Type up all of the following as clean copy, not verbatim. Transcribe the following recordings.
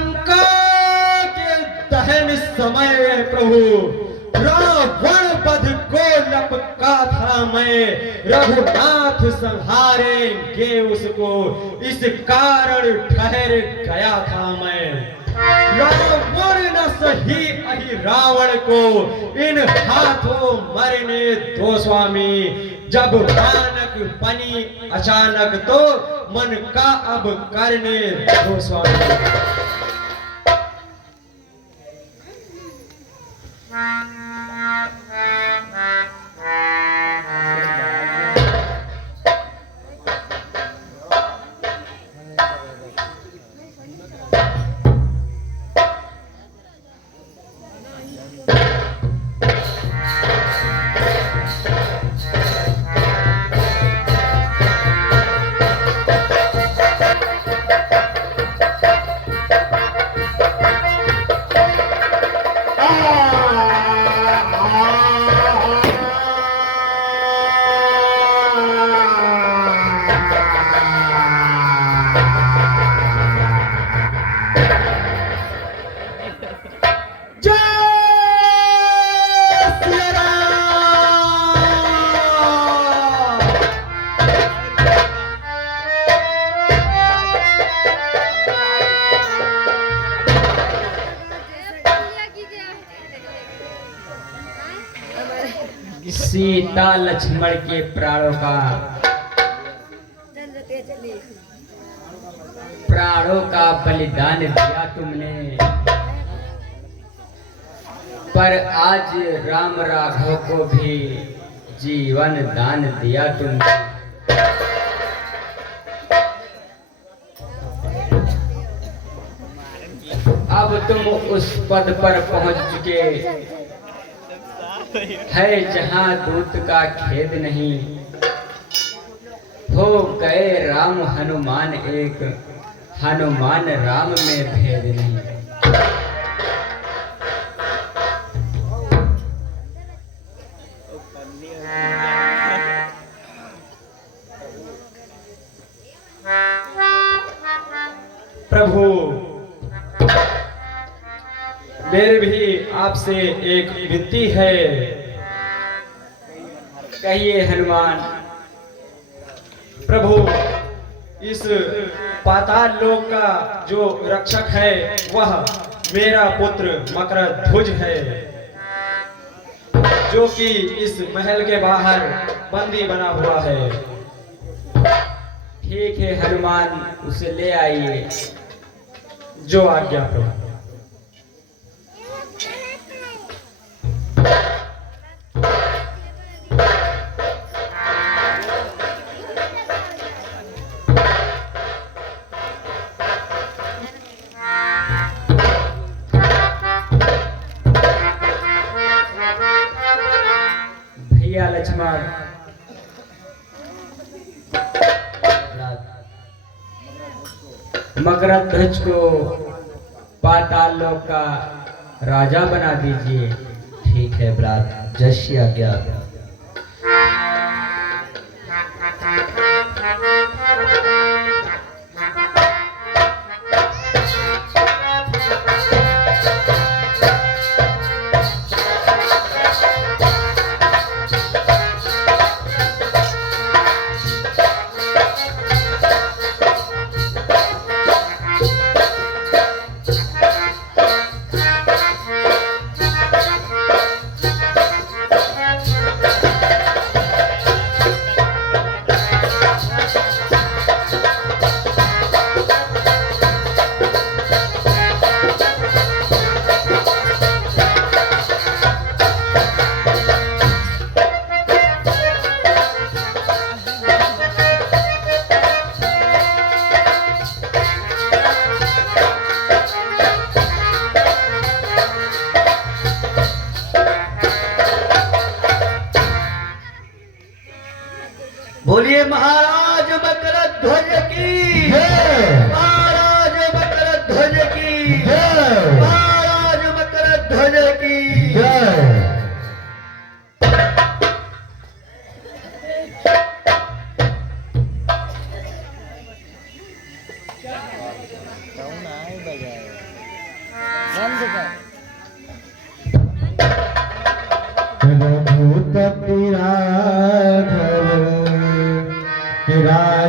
लंका के दहन समय प्रभु रावण वध को लपका था मैं, रघुनाथ संहारेंगे उसको, इस कारण ठहर गया था मैं। रावण न सही अहि रावण को, इन हाथों मरने दो स्वामी। जब मानक बनी अचानक तो मन का अब करने दो स्वामी। सीता लक्ष्मण के प्राणों का बलिदान दिया तुमने, पर आज राम राघव को भी जीवन दान दिया तुमने। अब तुम उस पद पर पहुंच चुके है जहां दूत का खेद नहीं, हो गए राम हनुमान एक, हनुमान राम में भेद नहीं। प्रभु मेरे भी आपसे एक विनती है, कहिए हनुमान। प्रभु इस पाताल लोक का जो रक्षक है वह मेरा पुत्र मकरध्वज है, जो कि इस महल के बाहर बंदी बना हुआ है। ठीक है हनुमान, उसे ले आइए, जो आज्ञा प्रभु। भैया लक्ष्मण, मकरध्वज को पाताल लोक का राजा बना दीजिए। ठीक है भ्रात, जैसी आज्ञा। बोलिए महाराज मकरध्वज की जय, महाराज मकरध्वज की जय, महाराज मकरध्वज की जय।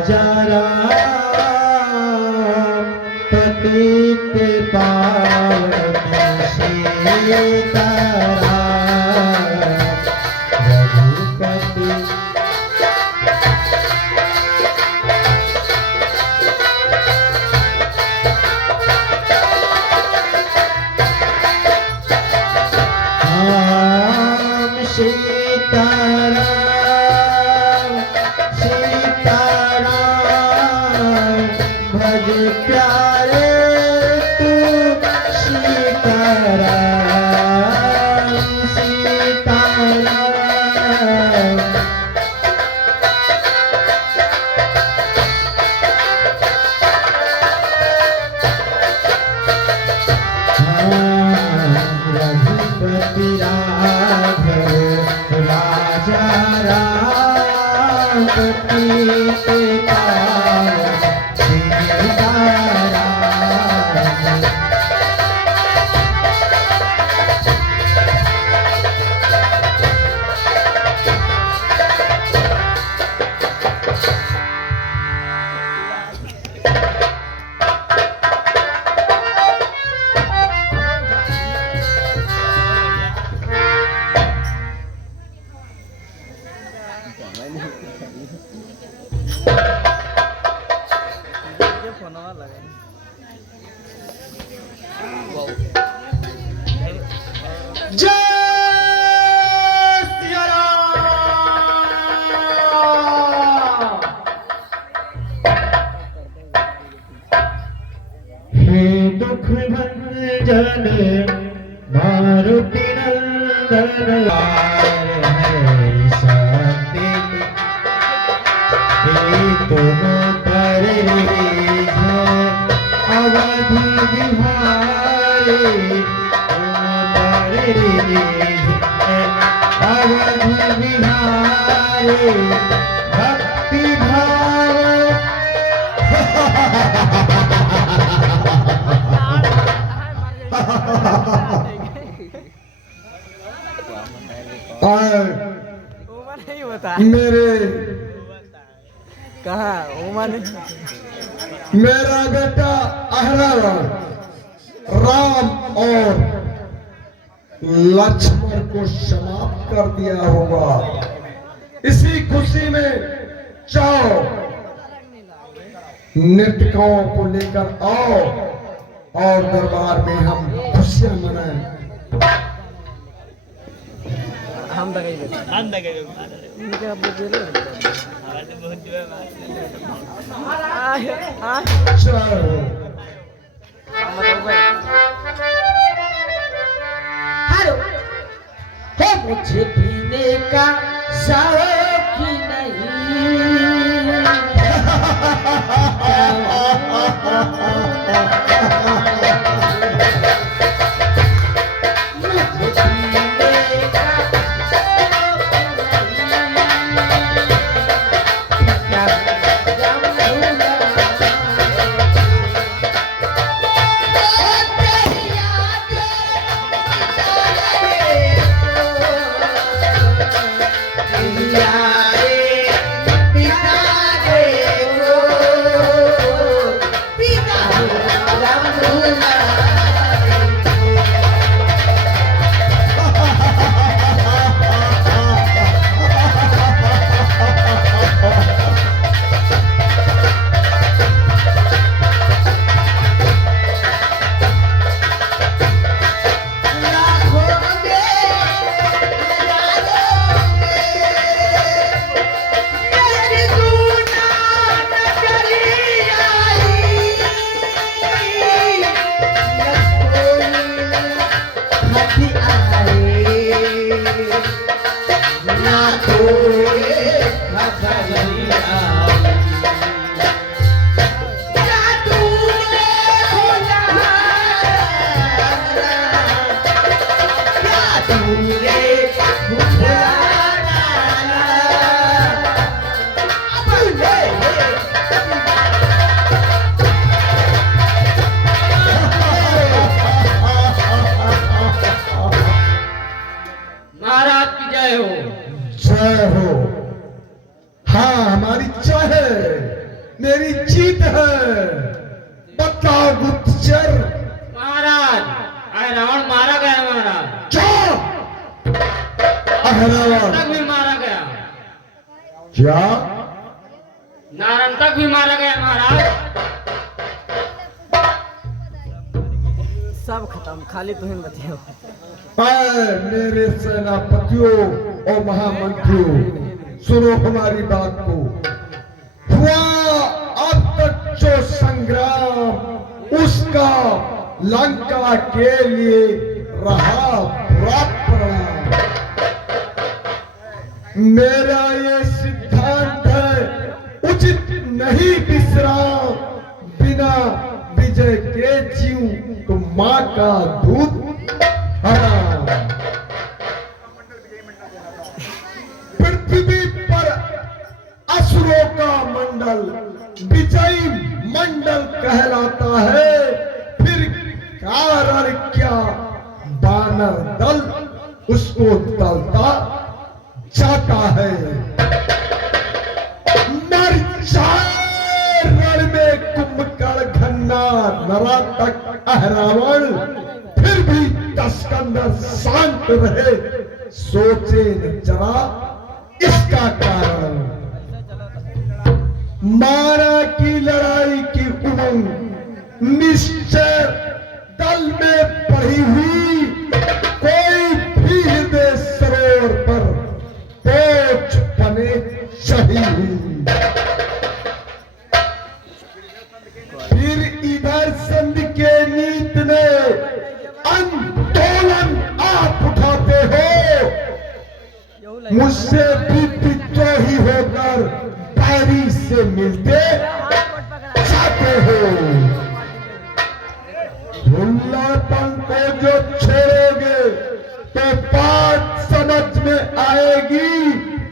राजा राम पतित पावन सीताराम रघुपति राम सीताराम सीताराम भज प्यारे तू सीताराम सीताराम रघुपति राघव राजा राम पतित पावन सीताराम जय सिया राम। हे दुख भंजन मारुति नंदन हरि शक्ति तुम पर अवधि बिहारी अवधि बिहारी भक्ति भाव और नहीं होता मेरे कहा ओमन मेरा बेटा अहराराम राम और लक्ष्मण को समाप्त कर दिया होगा। इसी खुशी में जाओ नृत्यकों को लेकर आओ और दरबार में हम खुशियां मनाएं। हम दगाई देते इनके अब दे लो चलो हेलो है मुझे पीने का शौक ही जय हो। हाँ मेरी जीत है। बताओ गुप्तचर। महाराज आए रावण मारा गया महाराज। क्या? अहरावण तक भी मारा गया। क्या? नारायण तक भी मारा गया महाराज। सब खत्म, खाली तुम बचे हो। ऐ मेरे सेनापतियों और महामंत्रियों, सुनो हमारी बात को। हुआ अब तक जो संग्राम उसका लंका के लिए रहा प्राप्त परिणाम। मेरा ये सिद्धांत है, उचित नहीं विश्राम, बिना विजय के जीव तो मां का दूध हराम। पृथ्वी पर असुरों का मंडल विजयी मंडल कहलाता है। फिर कारण क्या? बानर दल उसको दलता जाता है। मर जाए रण में कुंभकर्ण घन्ना नरातक अहरावण, फिर भी तस्कंदर शांत रहे। सोचे न जरा इसका कारण। मारा की लड़ाई की उमंग निश्चय दल में पड़ी हुई। कोई भी हृदय सरोवर पर पोछ बने चढ़ी हुई। फिर इधर संध के नीत ने आंदोलन आप उठाते हो। मुझसे भी विद्रोही होकर बैरी से मिलते जाते हो। भुल्लापन को जो छोड़ोगे तो बात समझ में आएगी।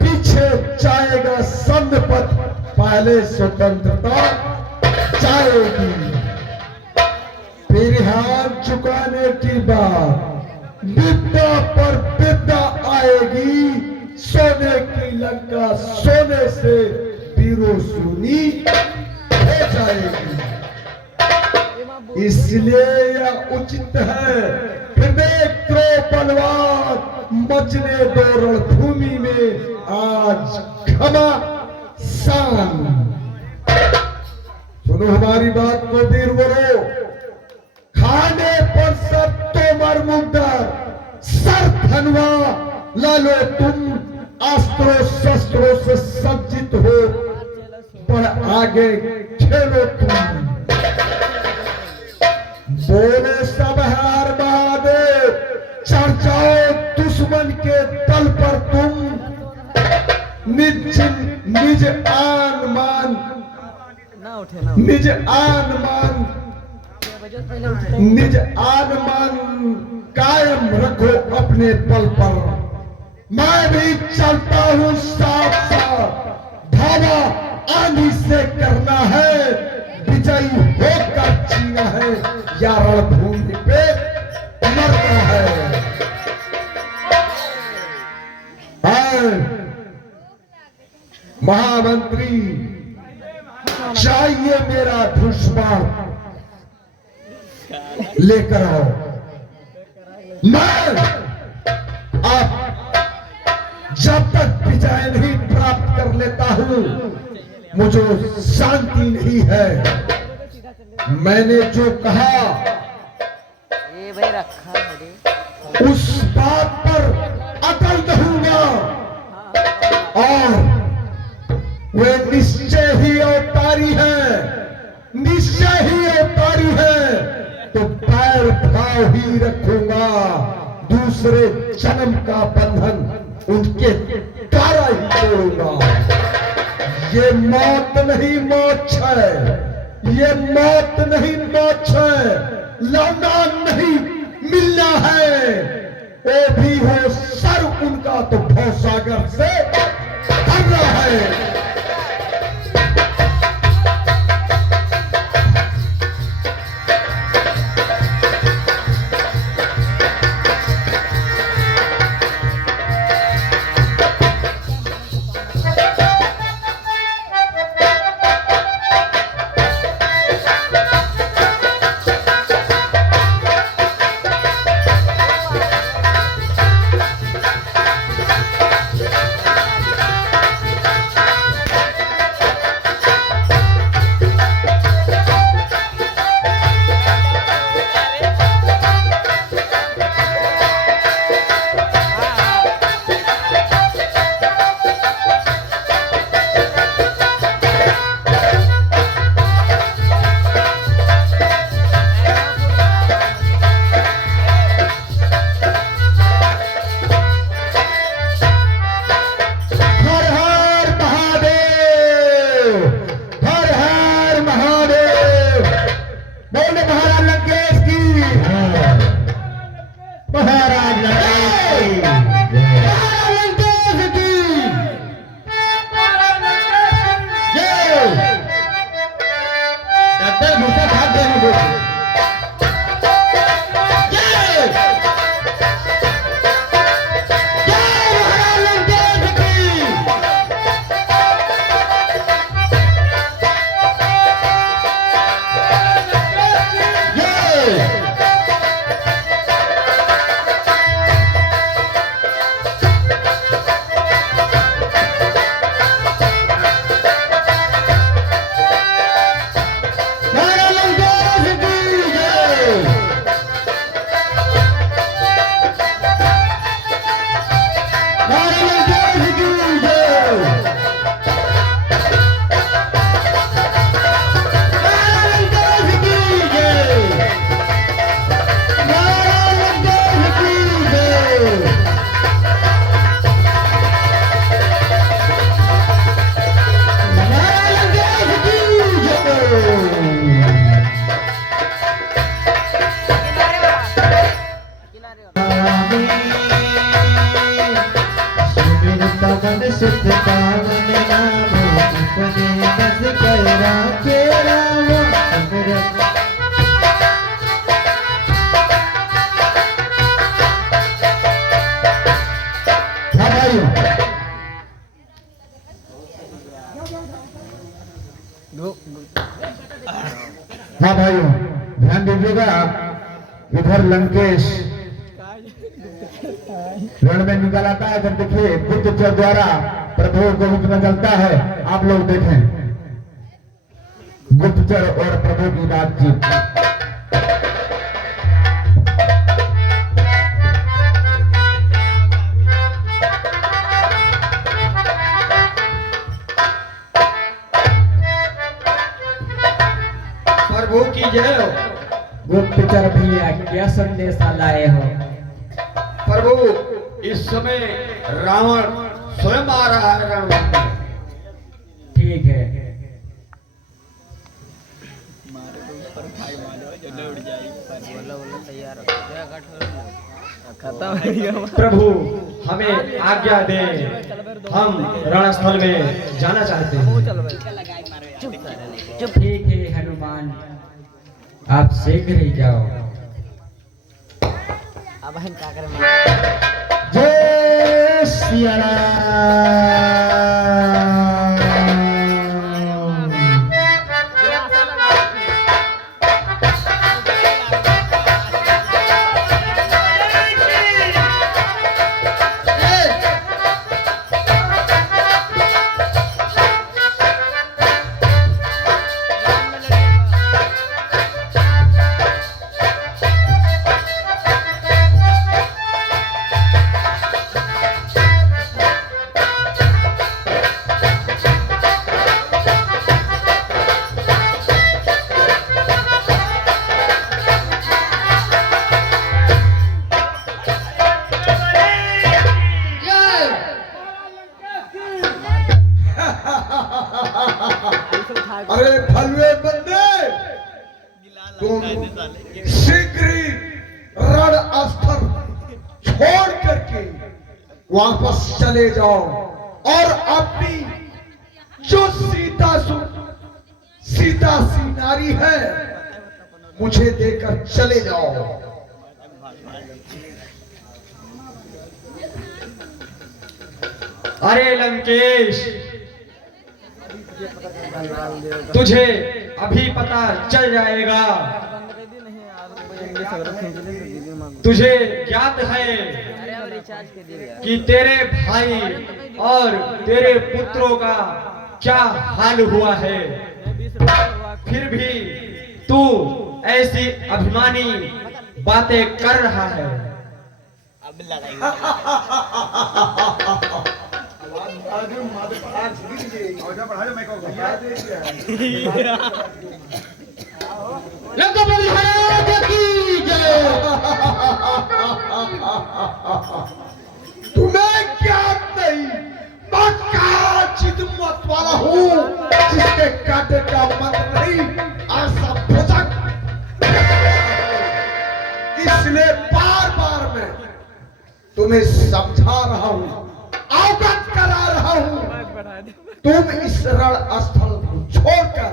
पीछे जाएगा संपत, पहले स्वतंत्रता जाएगी। फिर हाथ चुकाने की बात, विद्या पर विद्या आएगी। सोने की लंका सोने से पीरो सुनी हो जाएगी। इसलिए यह उचित है, हृदय क्रोध बलवान मचने दो रणभूमि में आज क्षमा शान। सुनो हमारी बात को वीरवरों। खाने पर सब तोमर मुग्धर, सर धनवा लालो तुम। अस्त्रों शस्त्रों से सज्जित हो, पर आगे खेलो तुम। बोले सब हार बहादुर, चढ़ जाओ दुश्मन के दल पर तुम। निज आन मान, ना उठे ना निज आन मान, निज आन मान कायम रखो अपने बल पर। मैं भी चलता हूँ साथ साथ, धावा आंधी से करना है। विजयी होकर जीना है या रणभूमि पे मरना है। महामंत्री चाहिए मेरा धनुष्बाण लेकर आओ। मैं आप जब तक विजय नहीं प्राप्त कर लेता हूं, मुझे शांति नहीं है। मैंने जो कहा ये भाई रखा है। उस बात पर अटल रहूंगा और वे निश्चय ही अवतारी है, निश्चय ही अवतारी है। तो पैर भाव ही रखूंगा, दूसरे जन्म का बंधन उनके द्वारा ही तोड़ूंगा। ये मौत नहीं मोक्ष है, ये मौत नहीं मोक्ष है। लौटा नहीं मिलना है, वो भी हो सर उनका तो भवसागर से भरना है। अपने बस गहरा तेरा वो अमृत। हाँ भाइयों, हाँ भाइयों, ध्यान दीजिएगा। इधर लंकेश रण में निकल आता है। जब देखिए गुप्तचर द्वारा प्रभु को गुप्त में चलता है। आप लोग देखें गुप्तचर और प्रभु की बातचीत। प्रभु की जय हो। गुप्तचर भैया क्या संदेशा लाए हो? प्रभु इस समय रावण स्वयं आ रहा है रण में। ठीक है। प्रभु हमें आज्ञा दें, हम रणस्थल में जाना चाहते हैं। ठीक है हनुमान, आप शीघ्र ही जाओ। अब हम क्या करें? जय सिया राम। अरे भलवे बंदे, तुम शीघ्र ही रण स्थल छोड़ करके वापस चले जाओ और अपनी जो सीता सी नारी है मुझे देकर चले जाओ। अरे लंकेश, तुझे अभी पता चल जाएगा। तुझे ज्ञात है कि तेरे भाई और तेरे पुत्रों का क्या हाल हुआ है, फिर भी तू ऐसी अभिमानी बातें कर रहा है। तुम्हें क्या नहीं, मैं काचित मत वाला हूँ जिसके काटे का मन नहीं ऐसा भुजक। इसलिए बार बार मैं तुम्हें समझा रहा हूँ, अवगत करा रहा हूँ। तुम इस रण स्थल को छोड़कर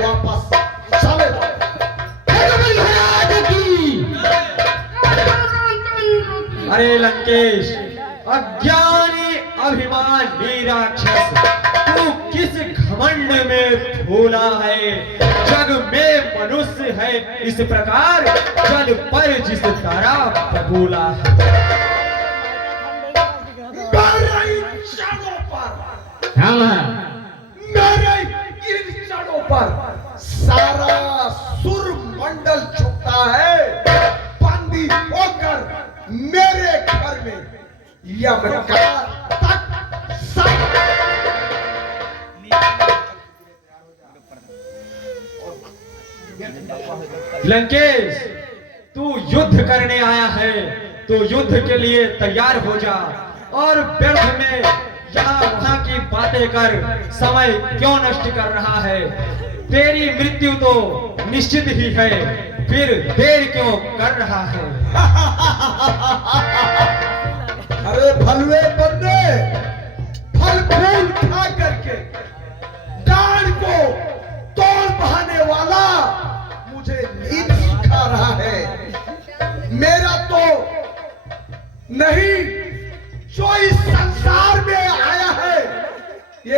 वापस चले जाओ। अरे लंकेश, अज्ञानी अभिमानी राक्षस, तू किस घमंड में फूला है? जग में मनुष्य है इस प्रकार, जल पर जिस तरह बबूला है। मेरे इन क्षणों पर सारा सुर मंडल झुकता है। बंदी होकर मेरे घर में यमकार तक सब। लंकेश, तू युद्ध करने आया है तो युद्ध के लिए तैयार हो जा, और व्यर्थ में यहाँ वहाँ की बातें कर समय क्यों नष्ट कर रहा है? तेरी मृत्यु तो निश्चित ही है, फिर देर क्यों कर रहा है? अरे भलवे बंदे, फल फूल खा करके नहीं, जो इस संसार में आया है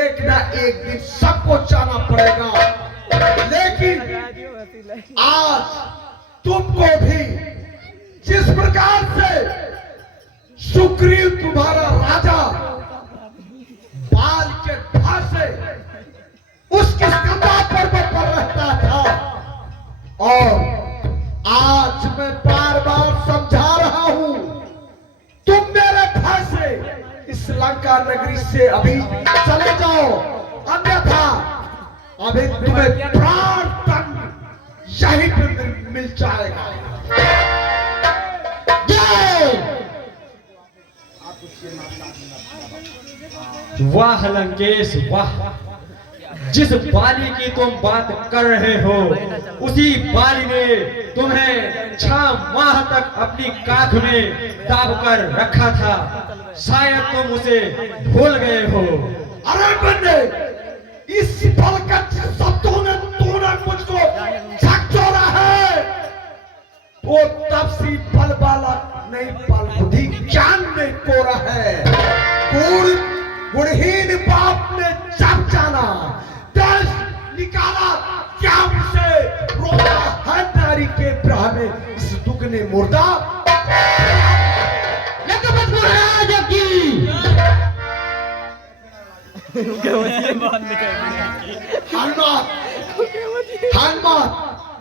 एक ना एक दिन सबको जाना पड़ेगा। लेकिन आज तुमको भी जिस प्रकार से सुग्रीव तुम्हारा राजा बाल के फांसे उसकी स्कंधा पर्वत पर रहता था, और आज मैं बार बार समझा रहा हूं, तुम मेरे फांसे इस लंका नगरी से अभी चले जाओ, अन्यथा अभी तुम्हें प्राण तक यहीं पे मिल जाएगा। वाह लंकेश वाह, जिस बाली की तुम बात कर रहे हो उसी बाली ने तुम्हें 6 माह तक अपनी काख में दाब कर रखा था, शायद तुम उसे भूल गए हो। अरे बंदे, इस बलकत शब्दों ने तूने मुझको झकझोरा है, वो तब सी बल वाला नहीं, बल बुद्धि ज्ञान में कोरा है। गुणहीन बाप ने जब जाना दस निकाला, क्या उसे रोता है नारी के ब्रह में इस दुगने मुर्दा।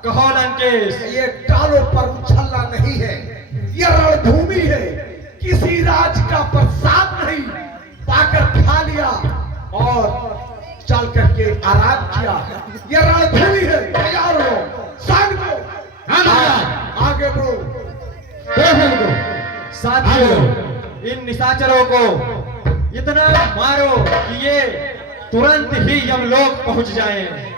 कहो लंकेश, ये टालों पर उछलना नहीं है, ये रणभूमि है, किसी राज का प्रसाद नहीं, पाकर खा लिया और चल करके आराम किया। ये रणभूमि है, तैयार हो, संग हो, आगे बढ़ो। साथियों, इन निशाचरों को इतना मारो कि ये तुरंत ही यमलोक पहुंच जाएं।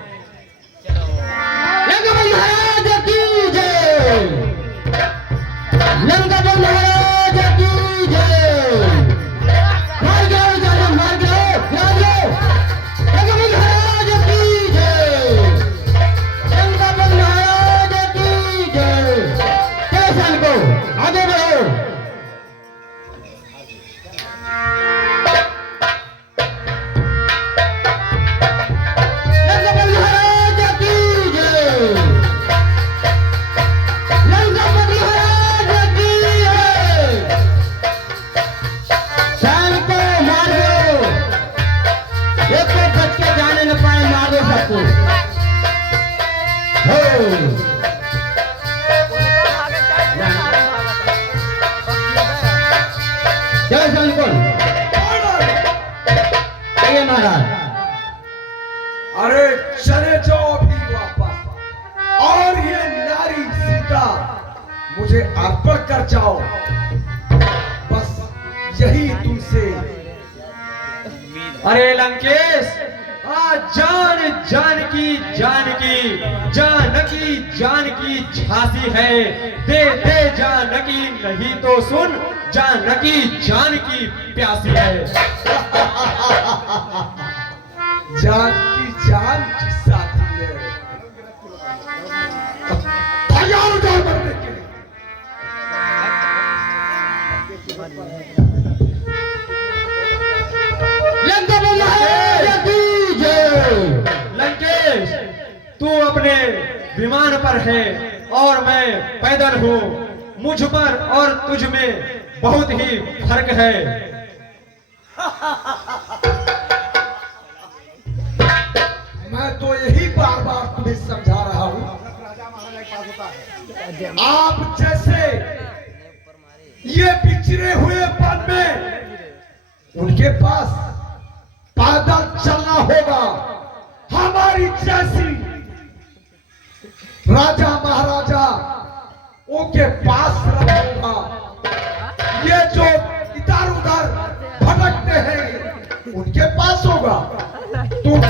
अरे चले जाओ अभी वापस, और ये नारी सीता मुझे अर्पण कर जाओ, बस यही तुमसे। अरे लंकेश, जान जानकी जानकी जानकी जानकी झांसी है, दे दे जानकी, नहीं तो सुन जानकी जानकी प्यासी है। जानकी जान की साथी है, तैयार हो जाओ मरने के लिए। लंकेश, तू अपने विमान पर है और मैं पैदल हूँ, मुझ पर और तुझ में बहुत ही फर्क है। मैं तो यही बार बार तुम्हें समझा रहा हूँ, आप जैसे ये बिछड़े हुए पन में उनके पास पैदल चलना होगा, हमारी जैसी राजा महाराजा उनके पास होगा। ये जो इधर उधर भटकते हैं उनके पास होगा। तुम